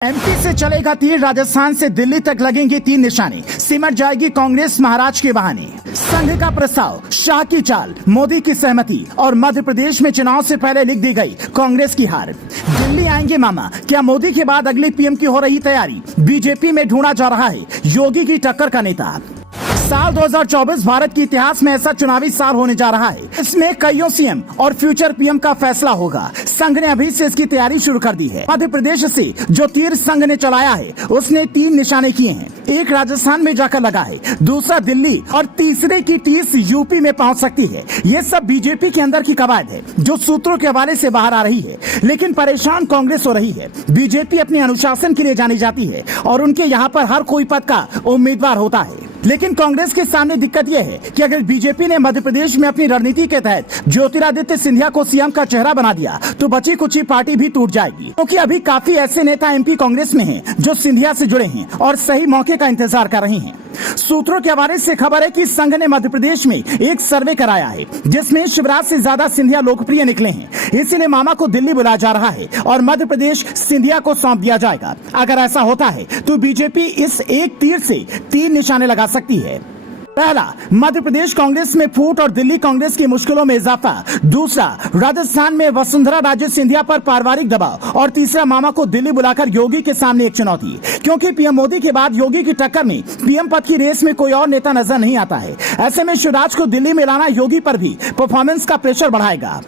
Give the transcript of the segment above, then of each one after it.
MP से चलेगा तीर, राजस्थान से दिल्ली तक लगेंगे 3 निशाने, सिमट जाएगी कांग्रेस महाराज के बहाने। संघ का प्रस्ताव, शाह की चाल, मोदी की सहमति और मध्य प्रदेश में चुनाव से पहले लिख दी गई कांग्रेस की हार। दिल्ली आएंगे मामा, क्या मोदी के बाद अगले पीएम की हो रही तैयारी? बीजेपी में ढूंढा जा रहा है योगी की टक्कर का नेता। साल 2024 भारत के इतिहास में ऐसा चुनावी साल होने जा रहा है, इसमें कईयों सीएम और फ्यूचर पीएम का फैसला होगा। संघ ने अभी से इसकी तैयारी शुरू कर दी है। मध्य प्रदेश से जो तीर संघ ने चलाया है उसने 3 निशाने किए हैं। एक राजस्थान में जाकर लगा है, दूसरा दिल्ली और तीसरे की टीस यूपी में पहुंच सकती है। ये सब बीजेपी के अंदर की कवायद है जो सूत्रों के हवाले से बाहर आ रही है, लेकिन परेशान कांग्रेस हो रही है। बीजेपी अपने अनुशासन के लिए जानी जाती है और उनके यहाँ पर हर कोई पद का उम्मीदवार होता है, लेकिन कांग्रेस के सामने दिक्कत यह है कि अगर बीजेपी ने मध्य प्रदेश में अपनी रणनीति के तहत ज्योतिरादित्य सिंधिया को सीएम का चेहरा बना दिया तो बची कुची पार्टी भी टूट जाएगी, क्योंकि अभी काफी ऐसे नेता एमपी कांग्रेस में हैं जो सिंधिया से जुड़े हैं और सही मौके का इंतजार कर रहे हैं। सूत्रों के हवाले से खबर है कि संघ ने मध्य प्रदेश में एक सर्वे कराया है जिसमें शिवराज से ज्यादा सिंधिया लोकप्रिय निकले हैं, इसीलिए मामा को दिल्ली बुलाया जा रहा है और मध्य प्रदेश सिंधिया को सौंप दिया जाएगा। अगर ऐसा होता है तो बीजेपी इस एक तीर से 3 निशाने लगा सकती है। पहला, मध्य प्रदेश कांग्रेस में फूट और दिल्ली कांग्रेस की मुश्किलों में इजाफा। दूसरा, राजस्थान में वसुंधरा राजे सिंधिया पर पारिवारिक दबाव। और तीसरा, मामा को दिल्ली बुलाकर योगी के सामने एक चुनौती, क्योंकि पीएम मोदी के बाद योगी की टक्कर में पीएम पद की रेस में कोई और नेता नजर नहीं आता है। ऐसे में शिवराज को दिल्ली में लाना योगी पर भी परफॉर्मेंस का प्रेशर बढ़ाएगा।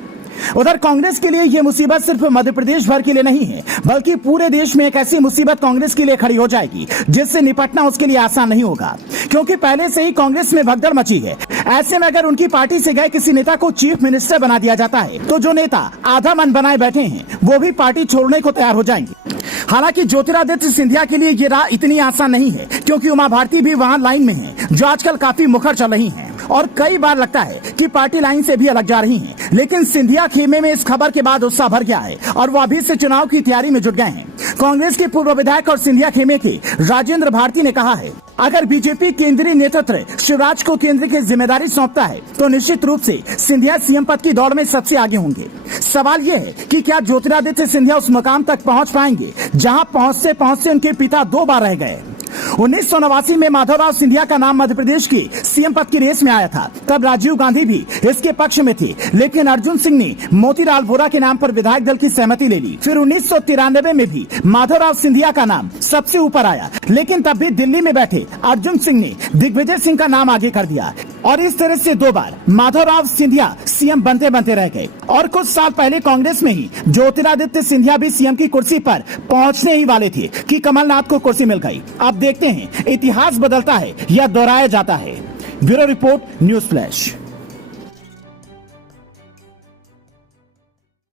उधर कांग्रेस के लिए ये मुसीबत सिर्फ मध्य प्रदेश भर के लिए नहीं है, बल्कि पूरे देश में एक ऐसी मुसीबत कांग्रेस के लिए खड़ी हो जाएगी जिससे निपटना उसके लिए आसान नहीं होगा, क्योंकि पहले से ही कांग्रेस में भगदड़ मची है। ऐसे में अगर उनकी पार्टी से गए किसी नेता को चीफ मिनिस्टर बना दिया जाता है तो जो नेता आधा मन बनाए बैठे हैं वो भी पार्टी छोड़ने को तैयार हो जाएंगे। हालांकि ज्योतिरादित्य सिंधिया के लिए ये राह इतनी आसान नहीं है, क्योंकि उमा भारती भी वहाँ लाइन में है जो आजकल काफी मुखर चल रही है और कई बार लगता है कि पार्टी लाइन से भी अलग जा रही हैं। लेकिन सिंधिया खेमे में इस खबर के बाद उत्साह भर गया है और वो अभी से चुनाव की तैयारी में जुट गए हैं। कांग्रेस के पूर्व विधायक और सिंधिया खेमे के राजेंद्र भारती ने कहा है, अगर बीजेपी केंद्रीय नेतृत्व शिवराज को केंद्र की जिम्मेदारी सौंपता है तो निश्चित रूप से सिंधिया सीएम पद की दौड़ में सबसे आगे होंगे। सवाल ये है कि क्या ज्योतिरादित्य सिंधिया उस मुकाम तक पहुंच पाएंगे जहां पहुंचते पहुंचते उनके पिता 2 बार रह गए। 1989 में माधवराव सिंधिया का नाम मध्य प्रदेश की सीएम पद की रेस में आया था, तब राजीव गांधी भी इसके पक्ष में थे, लेकिन अर्जुन सिंह ने मोतीलाल वोरा के नाम पर विधायक दल की सहमति ले ली। फिर 1993 में भी माधवराव सिंधिया का नाम सबसे ऊपर आया, लेकिन तब भी दिल्ली में बैठे अर्जुन सिंह ने दिग्विजय सिंह का नाम आगे कर दिया और इस तरह से 2 बार माधवराव सिंधिया सीएम बनते बनते रह गए। और कुछ साल पहले कांग्रेस में ही ज्योतिरादित्य सिंधिया भी सीएम की कुर्सी पर पहुंचने ही वाले थे कि कमलनाथ को कुर्सी मिल गई। अब देखते हैं इतिहास बदलता है या दोहराया जाता है। Bureau report, news flash.